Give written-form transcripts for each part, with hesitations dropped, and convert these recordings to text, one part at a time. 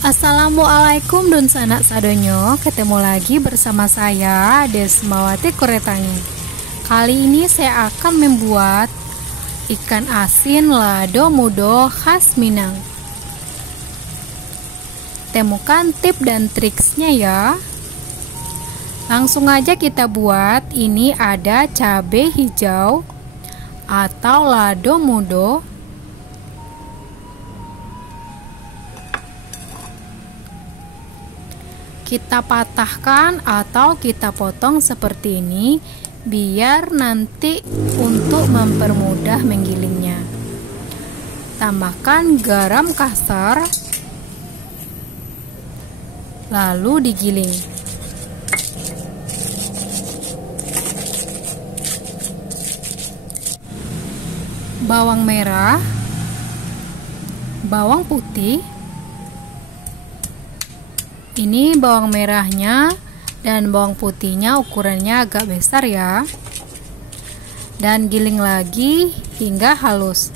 Assalamualaikum dun sanak sadonyo, ketemu lagi bersama saya Desmawati Kuretangi. Kali ini saya akan membuat ikan asin lado mudo khas Minang. Temukan tip dan triksnya ya. Langsung aja kita buat. Ini ada cabai hijau atau lado mudo, kita patahkan atau kita potong seperti ini biar nanti untuk mempermudah menggilingnya. Tambahkan garam kasar lalu digiling. Bawang merah, bawang putih. Ini bawang merahnya dan bawang putihnya ukurannya agak besar ya. Dan giling lagi hingga halus.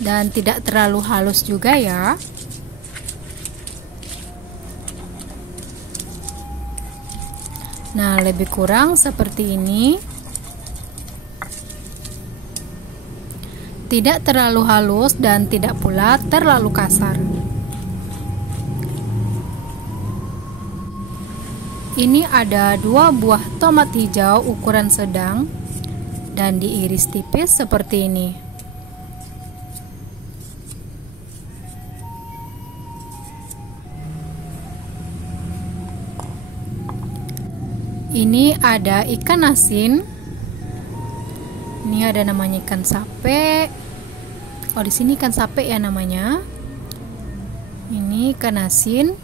Dan tidak terlalu halus juga ya. Nah, lebih kurang seperti ini. Tidak terlalu halus dan tidak pula terlalu kasar. Ini ada 2 buah tomat hijau ukuran sedang dan diiris tipis seperti ini. Ini ada ikan asin. Ini ada namanya ikan sape. Oh, di sini ikan sape ya namanya. Ini ikan asin.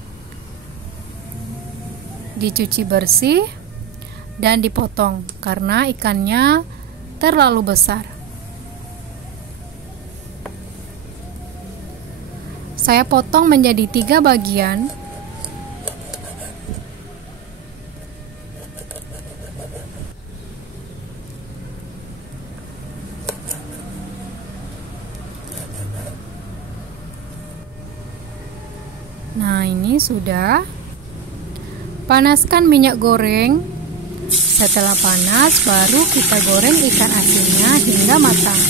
Dicuci bersih dan dipotong karena ikannya terlalu besar. Saya potong menjadi 3 bagian. Nah, ini sudah. Panaskan minyak goreng. Setelah panas, baru kita goreng ikan asinnya hingga matang.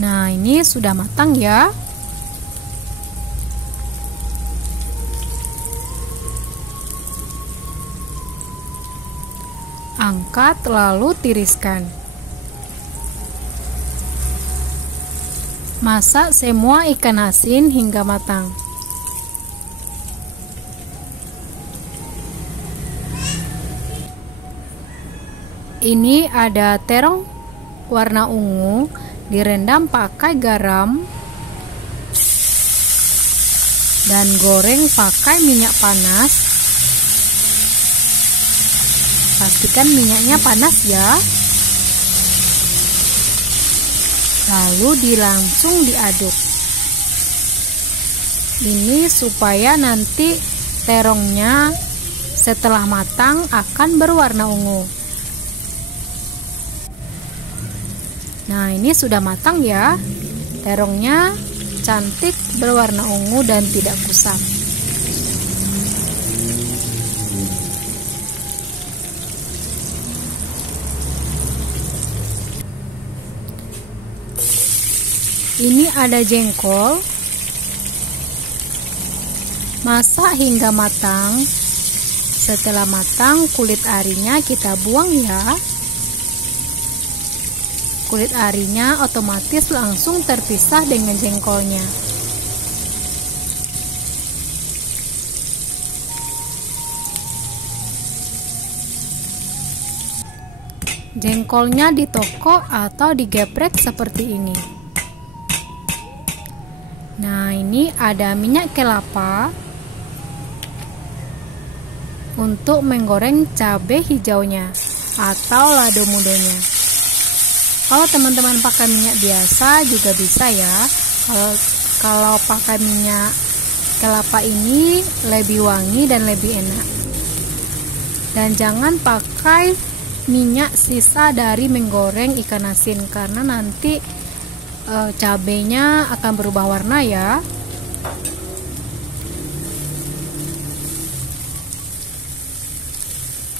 Nah, ini sudah matang ya. Angkat lalu tiriskan. Masak semua ikan asin hingga matang. Ini ada terong warna ungu, direndam pakai garam dan goreng pakai minyak panas. Pastikan minyaknya panas ya. Lalu langsung diaduk. Ini supaya nanti terongnya setelah matang akan berwarna ungu. Nah, ini sudah matang ya. Terongnya cantik berwarna ungu dan tidak kusam. Ini ada jengkol. Masak hingga matang. Setelah matang, kulit arinya kita buang ya. Kulit arinya otomatis langsung terpisah dengan jengkolnya. Jengkolnya ditokok atau digeprek seperti ini. Nah, ini ada minyak kelapa untuk menggoreng cabai hijaunya atau lado mudonya. Kalau teman-teman pakai minyak biasa juga bisa ya. Kalau pakai minyak kelapa ini lebih wangi dan lebih enak. Dan jangan pakai minyak sisa dari menggoreng ikan asin, karena nanti cabenya akan berubah warna ya.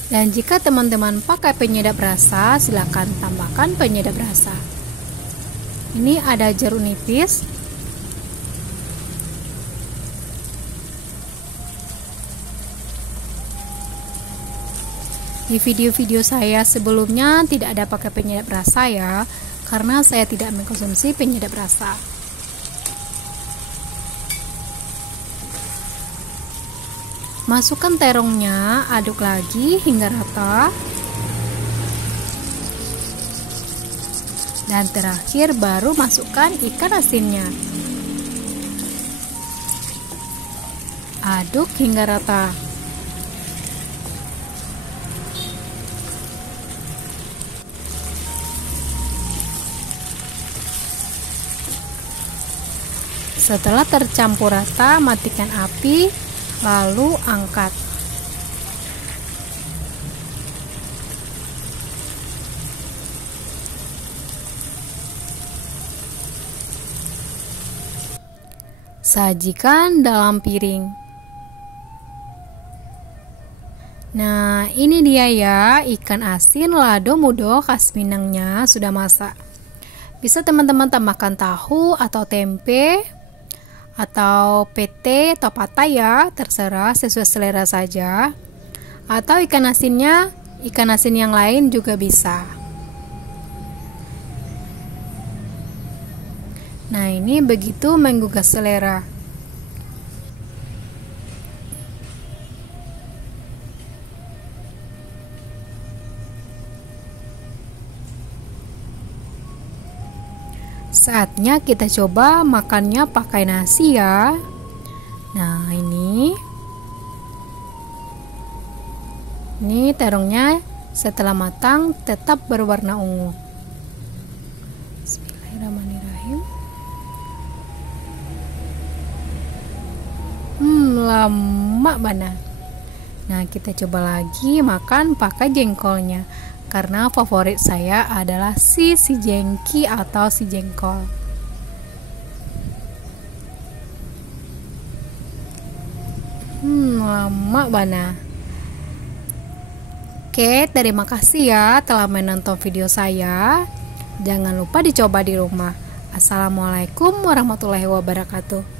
Dan jika teman-teman pakai penyedap rasa, silakan tambahkan penyedap rasa. Ini ada jeruk nipis. Di video-video saya sebelumnya tidak ada pakai penyedap rasa ya, karena saya tidak mengkonsumsi penyedap rasa. Masukkan terongnya, aduk lagi hingga rata. Dan terakhir baru masukkan ikan asinnya. Aduk hingga rata. Setelah tercampur rata, matikan api, lalu angkat. Sajikan dalam piring. Nah, ini dia ya, ikan asin lado mudo khas Minangnya sudah masak. Bisa teman-teman tambahkan tahu atau tempe, atau PT atau patai ya, terserah sesuai selera saja. Atau ikan asinnya, ikan asin yang lain juga bisa. Nah, ini begitu menggugah selera. Saatnya kita coba makannya pakai nasi ya. Nah, ini terongnya setelah matang tetap berwarna ungu. Bismillahirrahmanirrahim. Lama banget. Nah, kita coba lagi makan pakai jengkolnya, karena favorit saya adalah si jengki atau si jengkol. Lama banget. Oke, terima kasih ya telah menonton video saya. Jangan lupa dicoba di rumah. Assalamualaikum warahmatullahi wabarakatuh.